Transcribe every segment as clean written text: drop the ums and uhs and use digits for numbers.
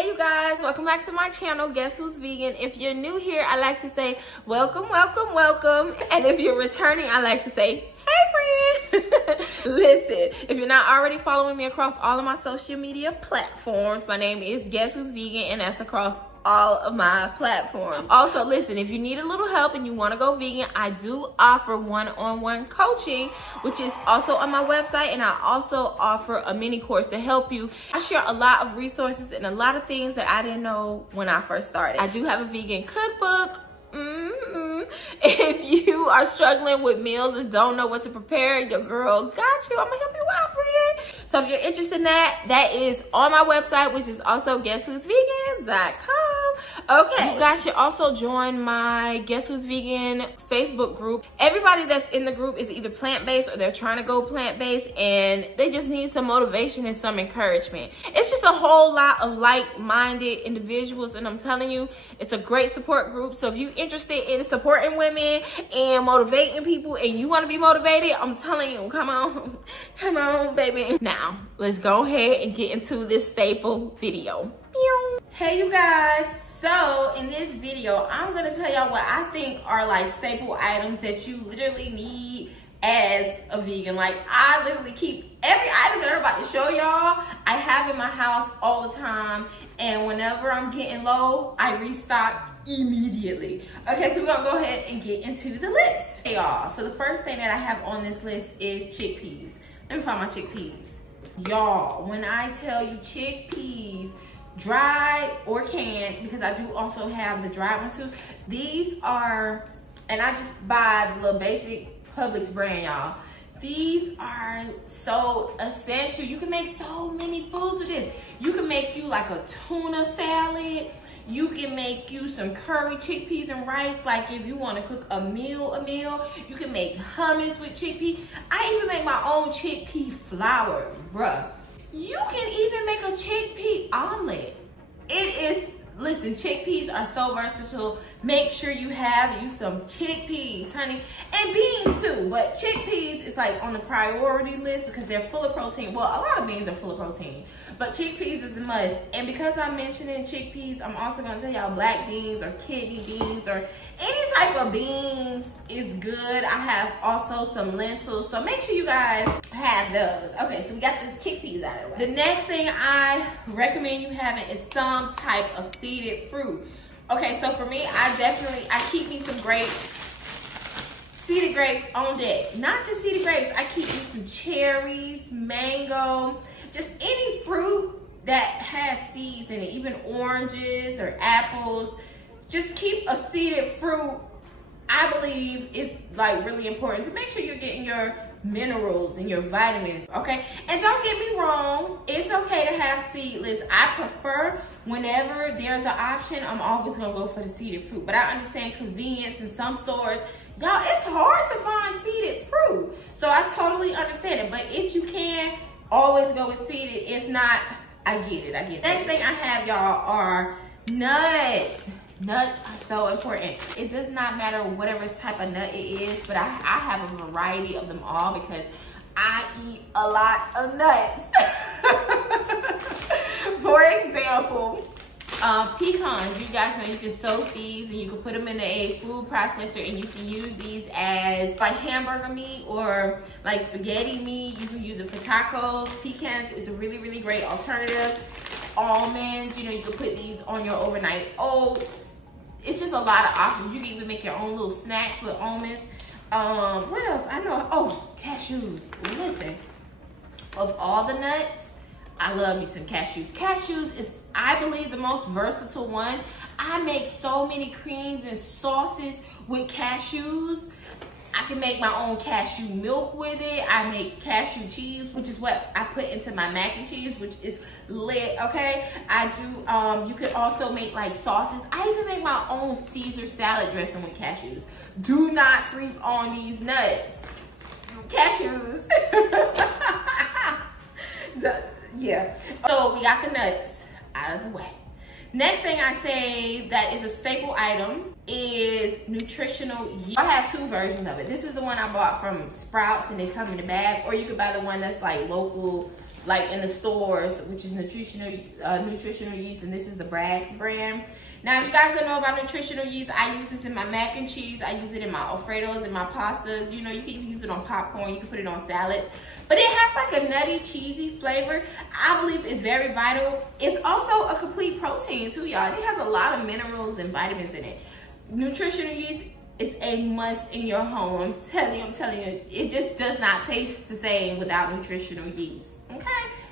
Hey you guys, welcome back to my channel, Guess Who's Vegan. If you're new here, I like to say welcome, welcome, welcome. And if you're returning, I like to say, hey friend. Listen, if you're not already following me across all of my social media platforms, my name is Guess Who's Vegan, and that's across all of my platforms. Also, listen, if you need a little help and you want to go vegan, I do offer one-on-one coaching, which is also on my website, and I also offer a mini course to help you. I share a lot of resources and a lot of things that I didn't know when I first started. I do have a vegan cookbook. If you are struggling with meals and don't know what to prepare, your girl got you. I'm gonna help you out, friend. So if you're interested in that, that is on my website, which is also guesswho'svegan.com. Okay, you guys should also join my Guess Who's Vegan Facebook group. Everybody that's in the group is either plant-based or they're trying to go plant-based, and they just need some motivation and some encouragement. It's just a whole lot of like-minded individuals, and I'm telling you, it's a great support group. So if you're interested in supporting women and motivating people and you want to be motivated, I'm telling you, come on, baby. Now, let's go ahead and get into this staple video. Hey you guys, so in this video, I'm gonna tell y'all what I think are like staple items that you literally need as a vegan. Like, I literally keep every item that I'm about to show y'all, I have in my house all the time, and whenever I'm getting low, I restock immediately. Okay, so we're gonna go ahead and get into the list. Hey y'all, so the first thing that I have on this list is chickpeas. Let me find my chickpeas. Y'all, when I tell you chickpeas, dry or canned, because I do also have the dry ones too. These are, and I just buy the little basic Publix brand, y'all. These are so essential. You can make so many foods with this. You can make you like a tuna salad. You can make you some curry chickpeas and rice. Like if you want to cook a meal. You can make hummus with chickpea. I even make my own chickpea flour, bruh. You can even make a chickpea omelet. It is, listen, chickpeas are so versatile. Make sure you have you some chickpeas, honey, and beans too. But chickpeas is like on the priority list because they're full of protein. Well, a lot of beans are full of protein, but chickpeas is a must. And because I'm mentioning chickpeas, I'm also gonna tell y'all black beans or kidney beans or any type of beans is good. I have also some lentils, so make sure you guys have those. Okay, so we got the chickpeas out of the way. The next thing I recommend you having is some type of seeded fruit. Okay, so for me, I keep me some grapes, seeded grapes on deck. Not just seeded grapes, I keep me some cherries, mango, just any fruit that has seeds in it, even oranges or apples. Just keep a seeded fruit. I believe is like really important to make sure you're getting your minerals and your vitamins, okay? And don't get me wrong, it's okay to have seedless. I prefer, whenever there's an option, I'm always gonna go for the seeded fruit. But I understand convenience in some stores. Y'all, it's hard to find seeded fruit. So I totally understand it. But if you can, always go with seeded. If not, I get it, Next thing I have, y'all, are nuts. Nuts are so important. It does not matter whatever type of nut it is, but I have a variety of them all because I eat a lot of nuts. For example, pecans. You guys know you can soak these and you can put them in a food processor and you can use these as like hamburger meat or like spaghetti meat. You can use it for tacos. Pecans is a really, really great alternative. Almonds, you know, you can put these on your overnight oats. It's just a lot of options. You can even make your own little snacks with almonds. What else? I know, oh, cashews. Listen, of all the nuts, I love me some cashews. Cashews is, I believe, the most versatile one. I make so many creams and sauces with cashews. I can make my own cashew milk with it. I make cashew cheese, which is what I put into my mac and cheese, which is lit, okay? I do, you could also make like sauces. I even make my own Caesar salad dressing with cashews. Do not sleep on these nuts. Cashews. Yeah. So we got the nuts out of the way. Next thing I say that is a staple item is Nutritional Yeast. I have two versions of it. This is the one I bought from Sprouts and they come in the bag, or you could buy the one that's like local like in the stores, which is nutritional yeast, and this is the Bragg's brand. Now, if you guys don't know about nutritional yeast, I use this in my mac and cheese. I use it in my Alfredos, in my pastas. You know, you can even use it on popcorn. You can put it on salads. But it has like a nutty, cheesy flavor. I believe it's very vital. It's also a complete protein too, y'all. It has a lot of minerals and vitamins in it. Nutritional yeast is a must in your home. I'm telling you, it just does not taste the same without nutritional yeast. Okay?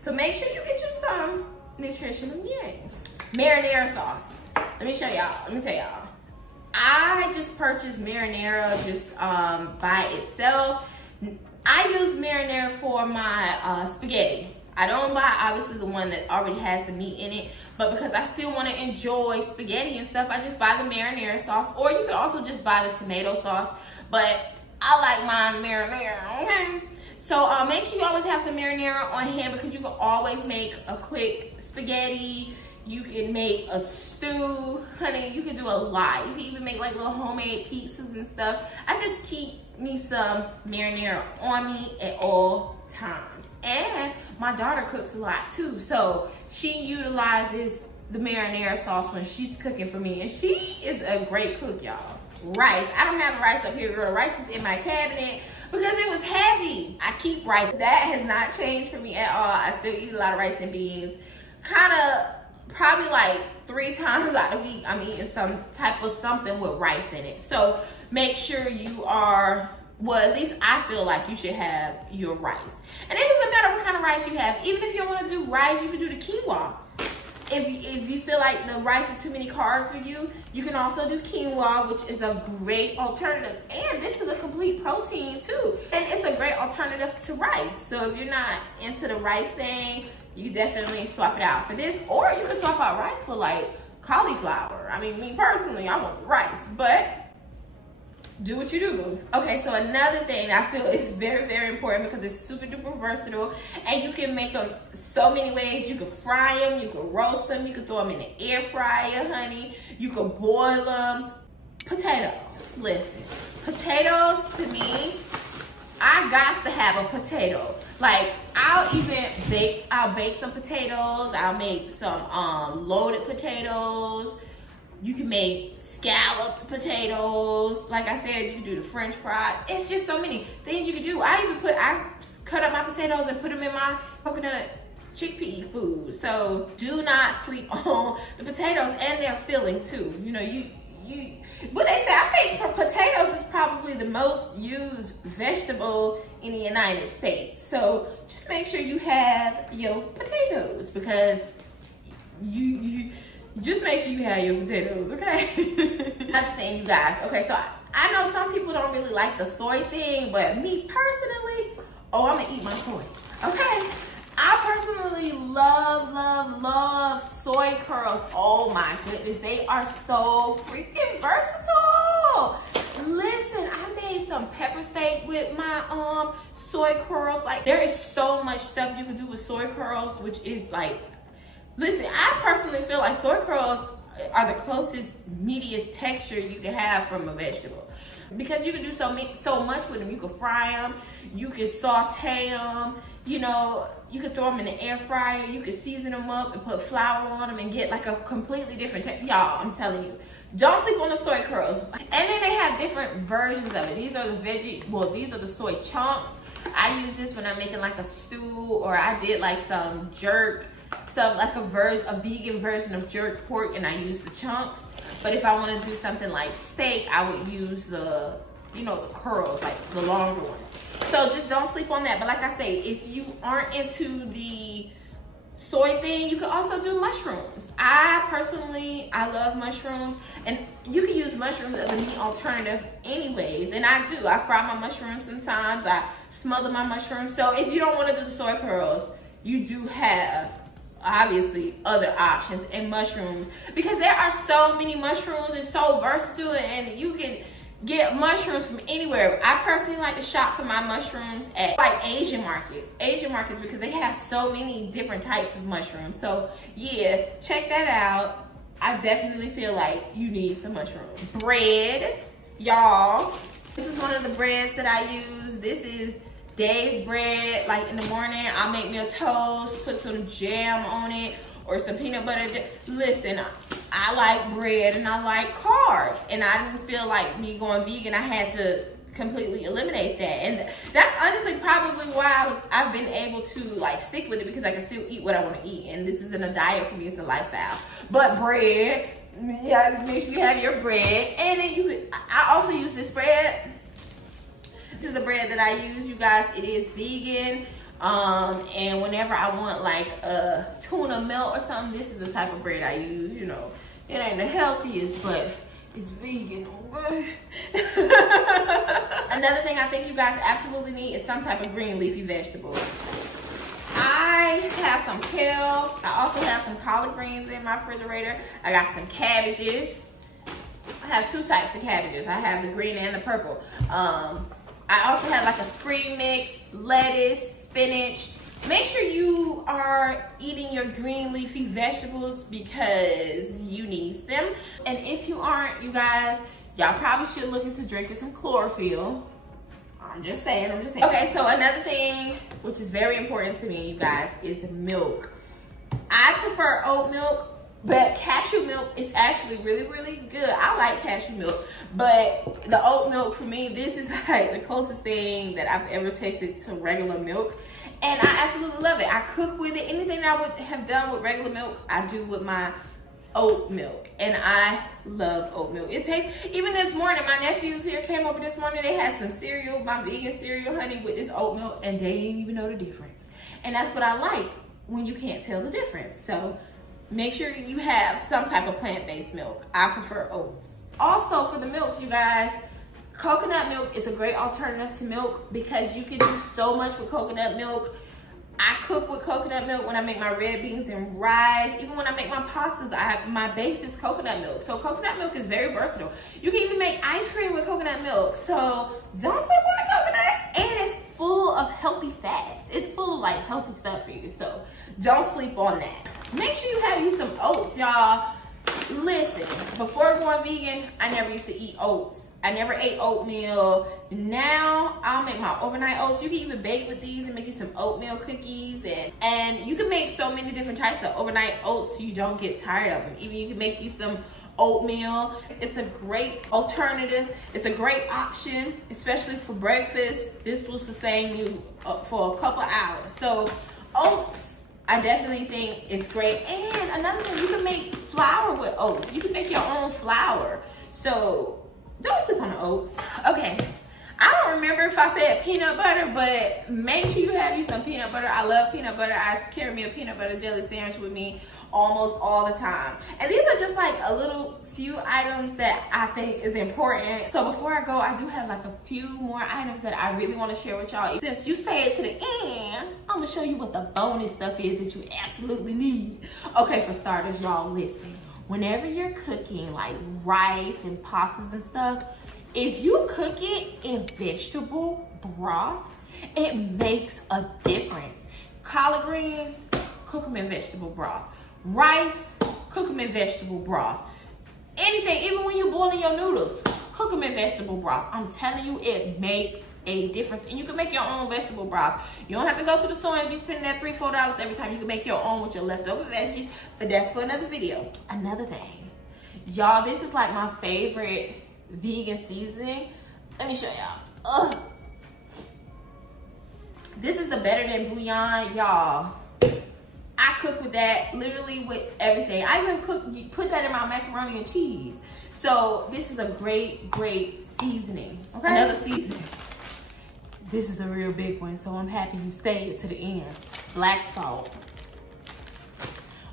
So make sure you get you some nutritional yeast. Marinara sauce. Let me show y'all. Let me tell y'all. I just purchased marinara just by itself. I use marinara for my spaghetti. I don't buy obviously the one that already has the meat in it, but because I still want to enjoy spaghetti and stuff, I just buy the marinara sauce, or you can also just buy the tomato sauce, but I like mine marinara, okay? So make sure you always have some marinara on hand, because you can always make a quick spaghetti. You can make a stew, honey. You can do a lot. You can even make like little homemade pizzas and stuff. I just keep me some marinara on me at all times. And my daughter cooks a lot too, so she utilizes the marinara sauce when she's cooking for me, and she is a great cook, y'all. Rice. I don't have rice up here, girl. Rice is in my cabinet because it was heavy. I keep rice. That has not changed for me at all. I still eat a lot of rice and beans. Probably like 3 times out of the week, I'm eating some type of something with rice in it. So make sure you are, well, at least I feel like you should have your rice. And it doesn't matter what kind of rice you have. Even if you don't want to do rice, you can do the quinoa. If you feel like the rice is too many carbs for you, you can also do quinoa, which is a great alternative. And this is a complete protein too. And it's a great alternative to rice. So if you're not into the rice thing, you can definitely swap it out for this, or you can swap out rice for like cauliflower. I mean, me personally, I want the rice, but do what you do. Okay, so another thing I feel is very, very important, because it's super duper versatile, and you can make them so many ways. You can fry them, you can roast them, you can throw them in the air fryer, honey. You can boil them. Potatoes, listen, potatoes to me, I got to have a potato. Like, I'll bake some potatoes. I'll make some loaded potatoes. You can make scalloped potatoes. Like I said, you can do the French fry. It's just so many things you can do. I cut up my potatoes and put them in my coconut chickpea food. So do not sleep on the potatoes, and they're filling too. You know, but they say, I think potatoes is probably the most used vegetable in the United States. So just make sure you have your potatoes, because you just make sure you have your potatoes, okay? Another thing, you guys, okay, so I know some people don't really like the soy thing, but me personally, I'm gonna eat my soy, okay? I personally love soy curls. Oh my goodness, they are so freaking versatile. Listen, I made some pepper steak with my soy curls. Like, there is so much stuff you can do with soy curls, which is like, listen, I personally feel like soy curls are the closest, meatiest texture you can have from a vegetable, because you can do so much with them. You can fry them, you can saute them, you know, you can throw them in the air fryer, you can season them up and put flour on them and get like a completely different texture. Y'all, I'm telling you, don't sleep on the soy curls. And then they have different versions of it. These are these are the soy chunks. I use this when I'm making like a stew, or I did like some jerk, like a vegan version of jerk pork, and I use the chunks. But if I want to do something like steak, I would use the, you know, the curls, like the longer ones. So just don't sleep on that. But like I say, if you aren't into the soy thing, you can also do mushrooms. I love mushrooms, and you can use mushrooms as a meat alternative anyways. And I do. I fry my mushrooms sometimes. I smother my mushrooms. So if you don't want to do the soy curls, you do have obviously other options in mushrooms, because there are so many mushrooms. It's so versatile, and you can get mushrooms from anywhere. I personally like to shop for my mushrooms at like Asian markets, because they have so many different types of mushrooms. So yeah, check that out. I definitely feel like you need some mushrooms. Bread, y'all. This is one of the breads that I use. This is Dave's bread, like in the morning, I'll make me a toast, put some jam on it, or some peanut butter. Listen, I like bread and I like carbs, and I didn't feel like me going vegan, I had to completely eliminate that. And that's honestly probably why I've been able to like stick with it, because I can still eat what I want to eat. And this isn't a diet for me, it's a lifestyle. But bread, yeah, make sure you have your bread. And then I also use this bread. This is the bread that I use, you guys. It is vegan. And whenever I want like a tuna melt or something, this is the type of bread I use. You know, it ain't the healthiest, but it's vegan. Another thing I think you guys absolutely need is some type of green leafy vegetables. I have some kale. I also have some collard greens in my refrigerator. I got some cabbages. I have two types of cabbages. I have the green and the purple. I also have like a spring mix, lettuce, spinach. Make sure you are eating your green leafy vegetables because you need them. And if you aren't, you guys, y'all probably should look into drinking some chlorophyll. I'm just saying. Okay, so another thing, which is very important to me, you guys, is milk. I prefer oat milk, but cashew milk is actually really, really good. I like cashew milk, but the oat milk for me, this is like the closest thing that I've ever tasted to regular milk. And I absolutely love it. I cook with it. Anything that I would have done with regular milk, I do with my oat milk. And I love oat milk. It tastes, even this morning, my nephews here came over this morning. They had some cereal, my vegan cereal, honey, with this oat milk, and they didn't even know the difference. And that's what I like, when you can't tell the difference. So make sure you have some type of plant-based milk. I prefer oats. Also, for the milks, you guys, coconut milk is a great alternative to milk because you can do so much with coconut milk. I cook with coconut milk when I make my red beans and rice. Even when I make my pastas, my base is coconut milk. So coconut milk is very versatile. You can even make ice cream with coconut milk. So don't sleep on the coconut. And it's full of healthy fats. It's full of like healthy stuff for you. So don't sleep on that. Make sure you have you some oats, y'all. Listen, before going vegan, I never used to eat oats. I never ate oatmeal. Now I'll make my overnight oats. You can even bake with these and make you some oatmeal cookies, and you can make so many different types of overnight oats so you don't get tired of them. Even you can make you some oatmeal. It's a great alternative. It's a great option, especially for breakfast. This will sustain you for a couple hours. So oats, I definitely think is great. And another thing, you can make flour with oats. You can make your own flour. So don't sleep on the oats. Okay, I don't remember if I said peanut butter, but make sure you have you some peanut butter. I love peanut butter. I carry me a peanut butter jelly sandwich with me almost all the time. And these are just like a little few items that I think is important. So before I go, I do have like a few more items that I really want to share with y'all. Since you stayed to the end, I'm gonna show you what the bonus stuff is that you absolutely need. Okay, for starters, y'all, listen. Whenever you're cooking like rice and pastas and stuff, if you cook it in vegetable broth, it makes a difference. Collard greens, cook them in vegetable broth. Rice, cook them in vegetable broth. Anything, even when you're boiling your noodles, cook them in vegetable broth. I'm telling you, it makes a difference. And you can make your own vegetable broth. You don't have to go to the store and be spending that $3, $4 every time. You can make your own with your leftover veggies, but that's for another video. Another thing, y'all, this is like my favorite vegan seasoning. Let me show y'all. This is the Better Than Bouillon, y'all. I cook with that literally with everything. I even put that in my macaroni and cheese. So this is a great, great seasoning. Okay? Another seasoning. This is a real big one, so I'm happy you stayed to the end. Black salt.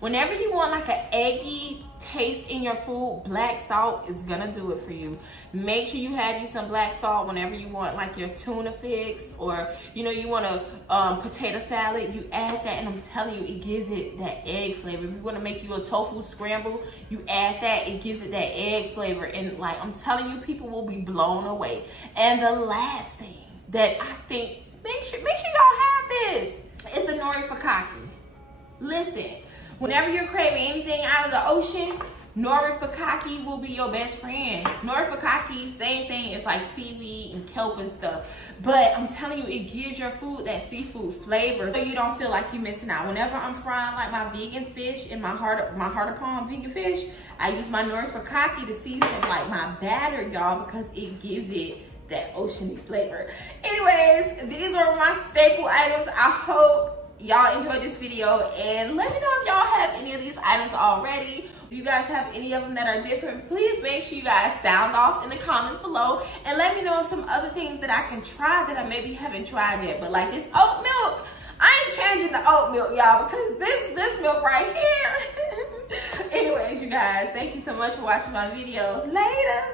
Whenever you want like an eggy taste in your food, black salt is gonna do it for you. Make sure you have you some black salt whenever you want like your tuna fix, or you know you want a potato salad, you add that, and I'm telling you, it gives it that egg flavor. If you want to make you a tofu scramble, you add that, it gives it that egg flavor, and like I'm telling you, people will be blown away. And the last thing that I think, make sure y'all have this, is the nori fakaki. Listen, whenever you're craving anything out of the ocean, Nori Fukaki will be your best friend. Nori Fukaki, same thing. It's like seaweed and kelp and stuff. But I'm telling you, it gives your food that seafood flavor, so you don't feel like you're missing out. Whenever I'm frying like my vegan fish and my heart of palm vegan fish, I use my Nori Fukaki to season like my batter, y'all, because it gives it that oceany flavor. Anyways, these are my staple items. I hope y'all enjoyed this video, and let me know if y'all have any of these items already. If you guys have any of them that are different, please make sure you guys sound off in the comments below, and let me know some other things that I can try that I maybe haven't tried yet. But like this oat milk, I ain't changing the oat milk, y'all, because this milk right here. Anyways, you guys, thank you so much for watching my video. Later.